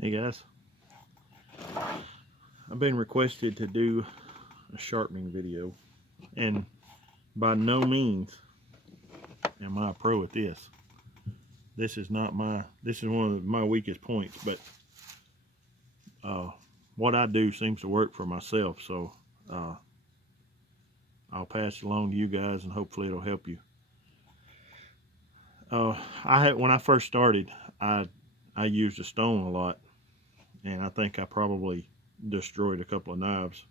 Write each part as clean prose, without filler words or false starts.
Hey guys, I've been requested to do a sharpening video, and by no means am I a pro at this. This is one of my weakest points, but uh, what I do seems to work for myself, so uh, I'll pass it along to you guys, and hopefully it'll help you. When I first started, I I used a stone a lot, and I think I probably destroyed a couple of knives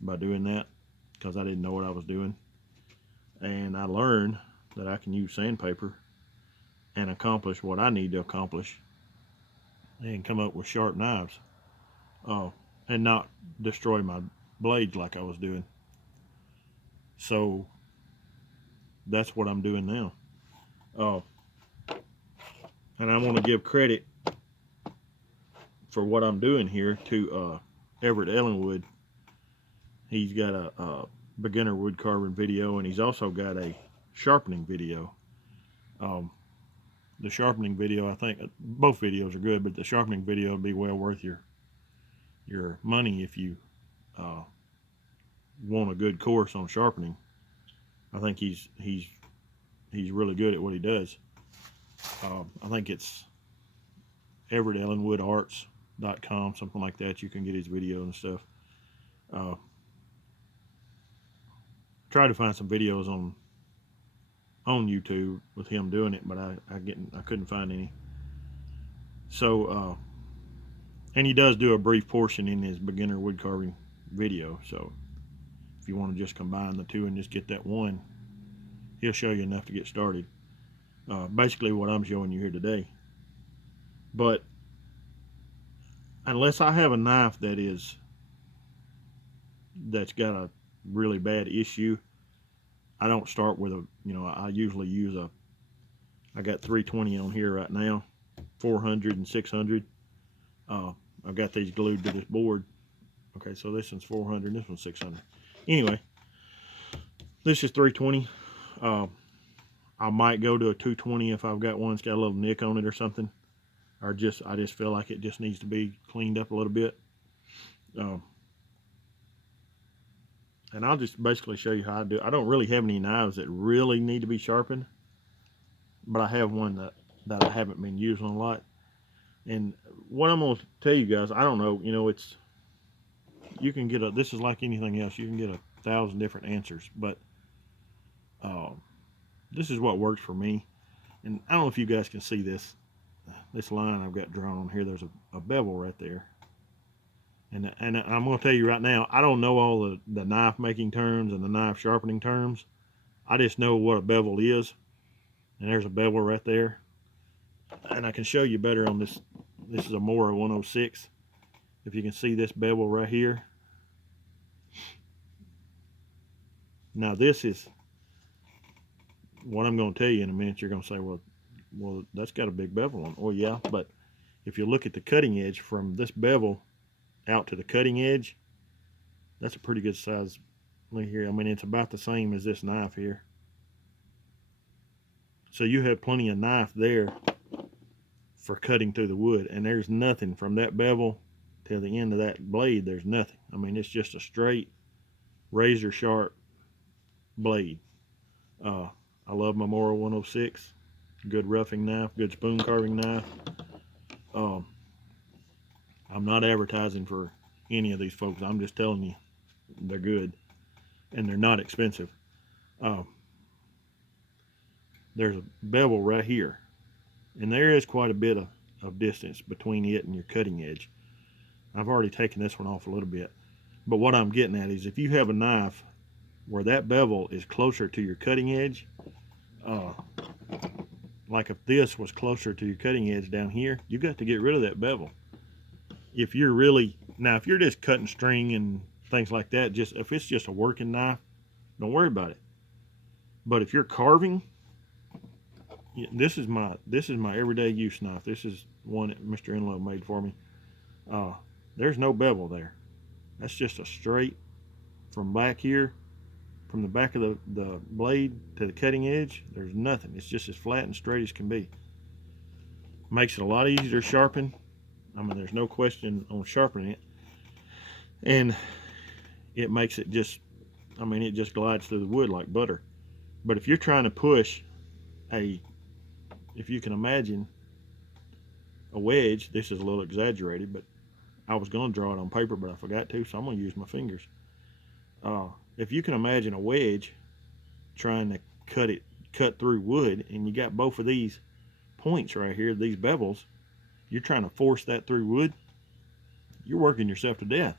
by doing that because I didn't know what I was doing. And I learned that I can use sandpaper and accomplish what I need to accomplish and come up with sharp knives, uh, and not destroy my blades like I was doing. So that's what I'm doing now. Uh, and I want to give credit for what I'm doing here to Everett Ellenwood. He's got a beginner wood carving video, and he's also got a sharpening video. Um, the sharpening video, I think both videos are good, but the sharpening video would be well worth your money if you uh, want a good course on sharpening. I think he's really good at what he does. I think it's everettellenwoodarts.com, something like that. You can get his video and stuff. Uh, try to find some videos on YouTube with him doing it, but I couldn't find any. So and he does do a brief portion in his beginner wood carving video. So if you want to just combine the two and just get that one, he'll show you enough to get started. Basically what I'm showing you here today. But unless I have a knife that's got a really bad issue, I don't start with I usually use I got 320 on here right now, 400 and 600. I've got these glued to this board. Okay, so this one's 400, this one's 600. Anyway, this is 320. I might go to a 220 if I've got one that's got a little nick on it or something, or I just feel like it just needs to be cleaned up a little bit. And I'll just basically show you how I do it. I don't really have any knives that really need to be sharpened, but I have one that I haven't been using a lot. And what I'm going to tell you guys, I don't know, you can get this is like anything else, you can get 1,000 different answers, but this is what works for me. And I don't know if you guys can see this line I've got drawn on here. There's a bevel right there. And I'm going to tell you right now, I don't know all the knife making terms and the knife sharpening terms. I just know what a bevel is. And there's a bevel right there. And I can show you better on this. This is a Mora 106. If you can see this bevel right here. Now this is what I'm going to tell you in a minute. You're going to say, well, that's got a big bevel on it. Oh yeah, but if you look at the cutting edge from this bevel out to the cutting edge, that's a pretty good size. Look here, I mean, it's about the same as this knife here. So you have plenty of knife there for cutting through the wood, and there's nothing from that bevel to the end of that blade. There's nothing. I mean, it's just a straight razor sharp blade. I love my Mora 106. Good roughing knife, good spoon carving knife. I'm not advertising for any of these folks. I'm just telling you they're good and they're not expensive. There's a bevel right here, and there is quite a bit of distance between it and your cutting edge. I've already taken this one off a little bit, but what I'm getting at is if you have a knife where that bevel is closer to your cutting edge, like if this was closer to your cutting edge down here, you got to get rid of that bevel. If you're just cutting string and things like that, if it's just a working knife, don't worry about it. But if you're carving, this is my everyday use knife. This is one that Mr. Enlow made for me. There's no bevel there. That's just a straight from back here, from the back of the blade to the cutting edge. There's nothing. It's just as flat and straight as can be. Makes it a lot easier to sharpen. I mean, there's no question on sharpening it. And it makes it just, I mean, it just glides through the wood like butter. But if you're trying to push a, if you can imagine a wedge, this is a little exaggerated, but I was going to draw it on paper, but I forgot to, so I'm going to use my fingers. If you can imagine a wedge trying to cut through wood, and you got both of these points right here, these bevels, you're trying to force that through wood, you're working yourself to death.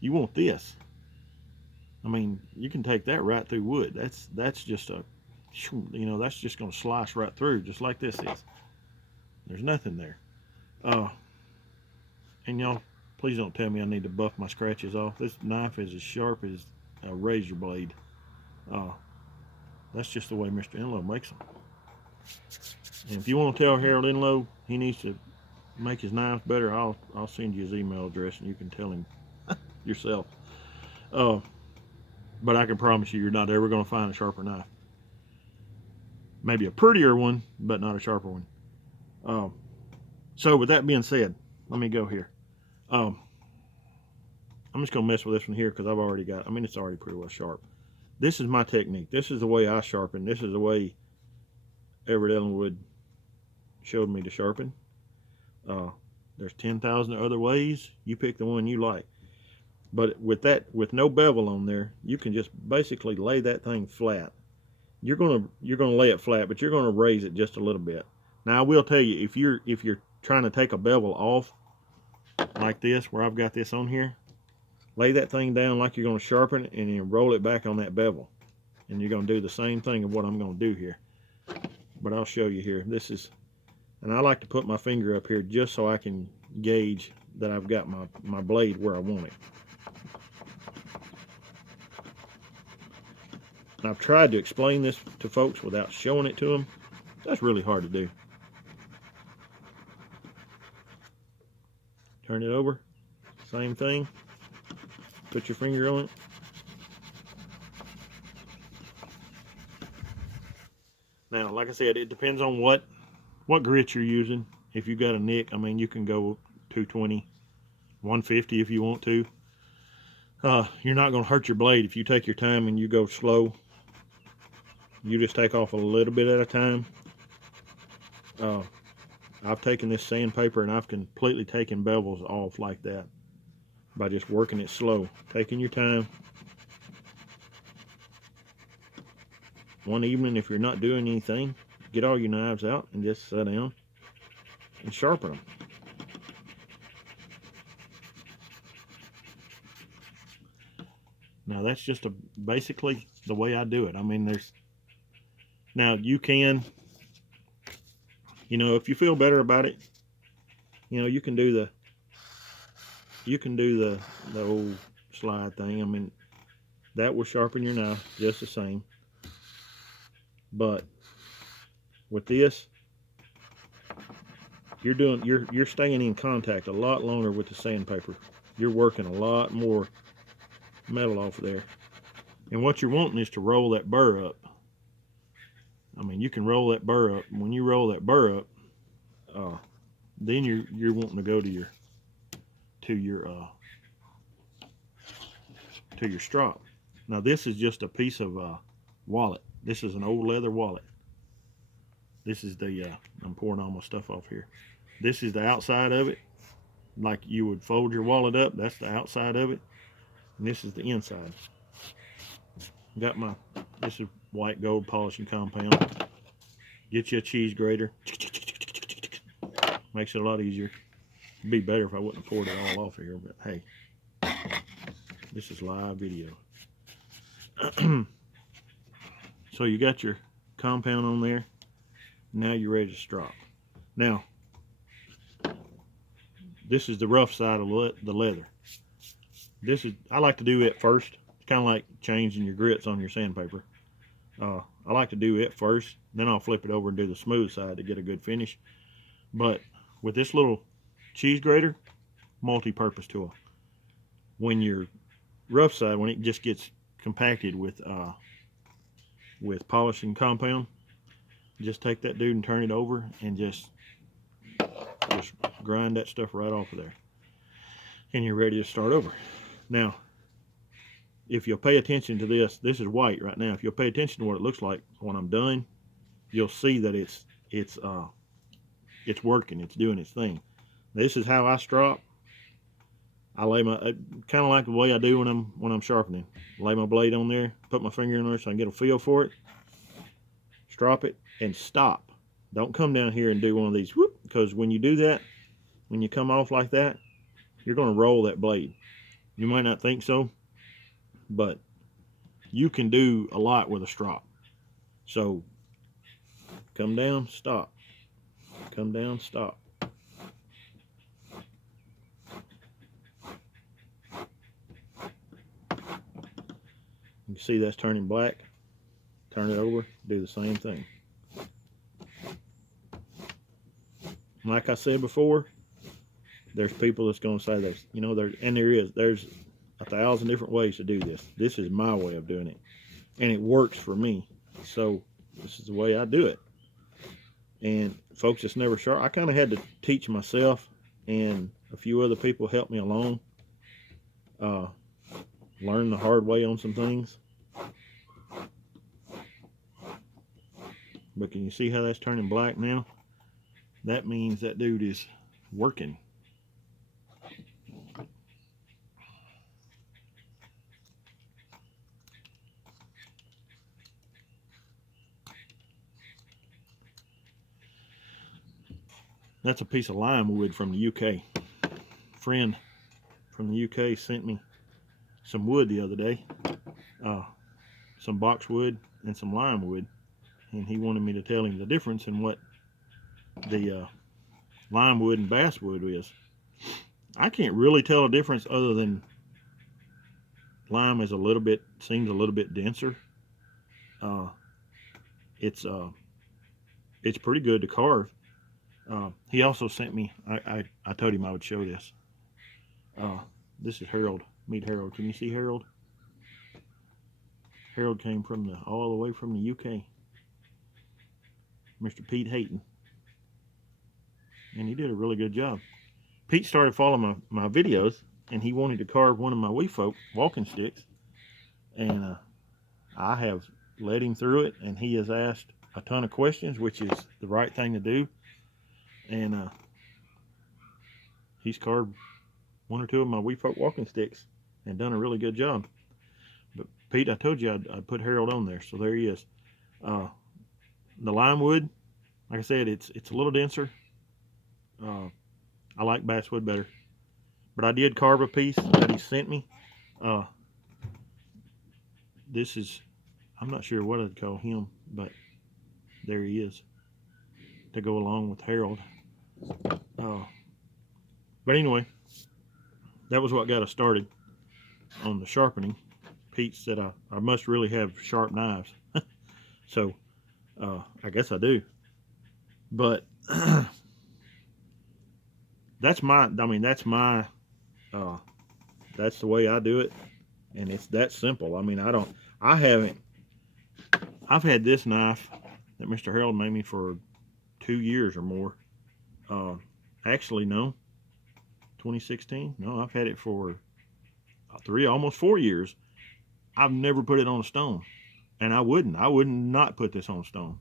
You want this. I mean, you can take that right through wood. That's just a, you know, that's just going to slice right through, just like this is. There's nothing there. And y'all, please don't tell me I need to buff my scratches off. This knife is as sharp as a razor blade. That's just the way Mr. Enlow makes them. And if you want to tell Harold Enlow he needs to make his knives better, I'll send you his email address and you can tell him yourself. But I can promise you, you're not ever going to find a sharper knife. Maybe a prettier one, but not a sharper one. So with that being said, let me go here. I'm just going to mess with this one here because I've already got, I mean, it's already pretty well sharp. This is my technique. This is the way I sharpen. This is the way Everett Ellenwood showed me to sharpen. There's 10,000 other ways. You pick the one you like. But with with no bevel on there, you can just basically lay that thing flat. You're gonna lay it flat, but you're gonna raise it just a little bit. Now I will tell you, if you're trying to take a bevel off like this, where I've got this on here, lay that thing down like you're gonna sharpen it, and then roll it back on that bevel, and you're gonna do the same thing of what I'm gonna do here. But I'll show you here. This is, and I like to put my finger up here just so I can gauge that I've got my blade where I want it. And I've tried to explain this to folks without showing it to them. That's really hard to do. Turn it over. Same thing. Put your finger on it. Now, like I said, it depends on what grit you're using. If you got a nick, I mean, you can go 220, 150 if you want to. You're not going to hurt your blade if you take your time and you go slow. You just take off a little bit at a time. I've taken this sandpaper and I've completely taken bevels off like that by just working it slow, taking your time. One evening, if you're not doing anything, get all your knives out and just sit down and sharpen them. Now that's just basically the way I do it. I mean, now you can, you know, if you feel better about it, you know, you can do the old slide thing. I mean, that will sharpen your knife just the same. But with this, you're staying in contact a lot longer with the sandpaper. You're working a lot more metal off there. And what you're wanting is to roll that burr up. I mean, you can roll that burr up. When you roll that burr up, then you're wanting to go to your strop. Now this is just a piece of wallet. This is an old leather wallet. This is the I'm pouring all my stuff off here. This is the outside of it, like you would fold your wallet up. That's the outside of it, and this is the inside. This is white gold polishing compound. Get you a cheese grater. Makes it a lot easier. It'd be better if I wouldn't have poured it all off here, but hey, this is live video. So you got your compound on there. Now you're ready to strop. Now, this is the rough side of the leather. I like to do it first. It's kind of like changing your grits on your sandpaper. I like to do it first, then I'll flip it over and do the smooth side to get a good finish. But with this little cheese grater, multi-purpose tool, when your rough side, when it just gets compacted with polishing compound, just take that dude and turn it over and just Just grind that stuff right off of there. And you're ready to start over. Now, if you'll pay attention to this, this is white right now. If you'll pay attention to what it looks like when I'm done, you'll see that it's working. It's doing its thing. This is how I strop. I lay my kind of like the way I do when I'm sharpening. Lay my blade on there, put my finger in there so I can get a feel for it. Strop it and stop. Don't come down here and do one of these whoop, because when you do that, when you come off like that, you're going to roll that blade. You might not think so, but you can do a lot with a strop. So come down, stop. Come down, stop. You can see that's turning black. Turn it over, do the same thing. Like I said before, there's people that's going to say this, you know, there's 1,000 different ways to do this. This is my way of doing it, and it works for me. So this is the way I do it. And folks that's never sharp, I kind of had to teach myself, and a few other people helped me along. Learn the hard way on some things. But can you see how that's turning black now? That means that dude is working. That's a piece of lime wood from the UK. Friend from the UK sent me some wood the other day. Some boxwood and some lime wood. And he wanted me to tell him the difference in what the lime wood and basswood is. I can't really tell a difference other than lime is seems a little bit denser. It's pretty good to carve. He also sent me, I told him I would show this. This is Harold. Meet Harold. Can you see Harold? Harold came from all the way from the UK. Mr. Pete Hayton. And he did a really good job. Pete started following my videos, and he wanted to carve one of my wee folk walking sticks. And I have led him through it, and he has asked a ton of questions, which is the right thing to do. And he's carved one or two of my wee folk walking sticks and done a really good job. But Pete, I told you I'd put Harold on there, so there he is. The lime wood, like I said, it's a little denser. I like basswood better, but I did carve a piece that he sent me. This is, I'm not sure what I'd call him, but there he is to go along with Harold. But anyway, that was what got us started on the sharpening. Pete said I must really have sharp knives. So I guess I do. But that's the way I do it, and it's that simple. I mean, I've had this knife that Mr. Harold made me for 2 years or more. Actually, no, 2016. No, I've had it for 3, almost 4 years. I've never put it on a stone, and I would not put this on a stone,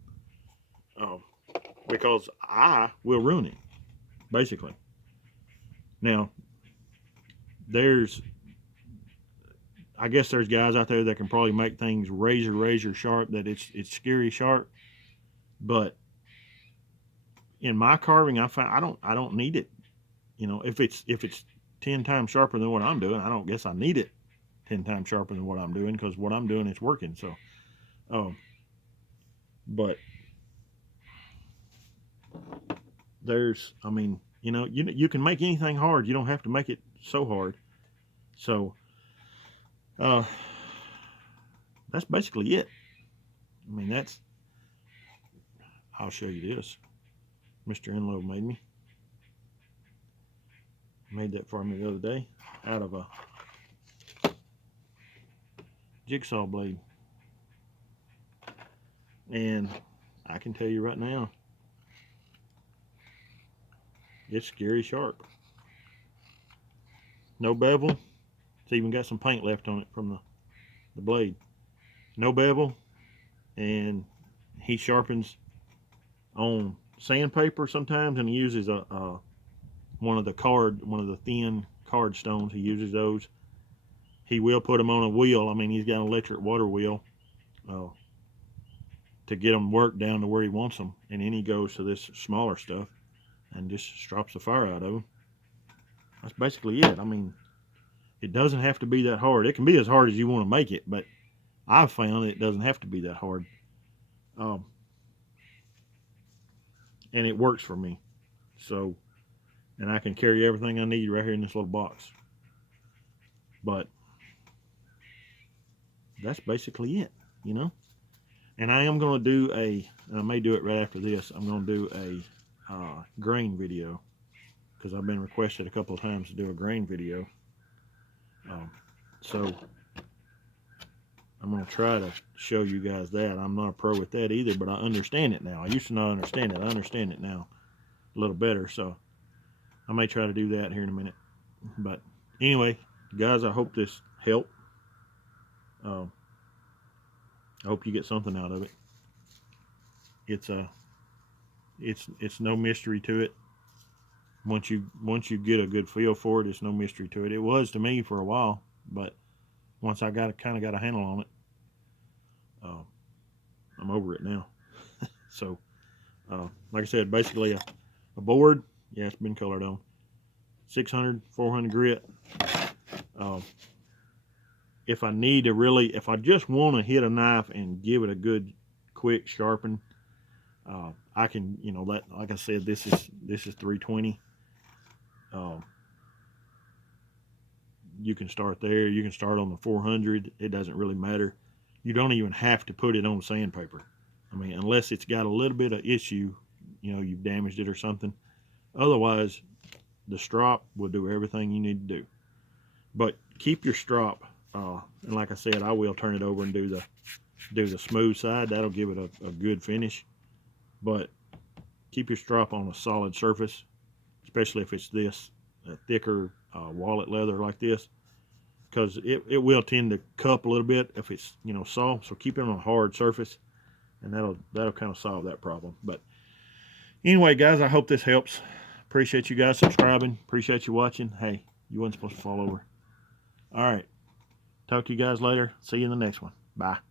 because I will ruin it, basically. Now, I guess there's guys out there that can probably make things razor sharp, that it's scary sharp. But in my carving, I find I don't need it. You know, if it's 10 times sharper than what I'm doing, I don't guess I need it 10 times sharper than what I'm doing, because what I'm doing is working. So, but I mean, you know, you can make anything hard. You don't have to make it so hard. So, that's basically it. I mean, I'll show you this. Mr. Enlow made that for me the other day out of a jigsaw blade. And I can tell you right now, It's scary sharp. No bevel. It's even got some paint left on it from the blade. No bevel, and he sharpens on sandpaper sometimes, and he uses one of the thin card stones. He uses those. He will put them on a wheel. I mean, he's got an electric water wheel to get them worked down to where he wants them, and then he goes to this smaller stuff and just strops the fire out of them. That's basically it. I mean, it doesn't have to be that hard. It can be as hard as you want to make it, but I've found it doesn't have to be that hard. And it works for me. So, and I can carry everything I need right here in this little box. But that's basically it, you know. And I am going to do and I may do it right after this, I'm going to do a grain video, because I've been requested a couple of times to do a grain video. So I'm going to try to show you guys that. I'm not a pro with that either, but I understand it now. I used to not understand it. I understand it now a little better, so I may try to do that here in a minute. But anyway, guys, I hope this helped. I hope you get something out of it. It's no mystery to it. Once you get a good feel for it, it's no mystery to it. It was to me for a while, but once I kind of got a handle on it, I'm over it now. So, like I said, basically a board. Yeah, it's been colored on. 600, 400 grit. If I just want to hit a knife and give it a good, quick sharpen, I can, like I said, this is 320. You can start there. You can start on the 400. It doesn't really matter. You don't even have to put it on sandpaper. I mean, unless it's got a little bit of issue, you've damaged it or something. Otherwise, the strop will do everything you need to do. But keep your strop, and like I said, I will turn it over and do the smooth side. That'll give it a good finish. But keep your strop on a solid surface, especially if it's this thicker wallet leather like this, because it will tend to cup a little bit if it's soft. So keep it on a hard surface, and that'll kind of solve that problem. But anyway, guys, I hope this helps. Appreciate you guys subscribing. Appreciate you watching. Hey, you wasn't supposed to fall over. All right, talk to you guys later. See you in the next one. Bye.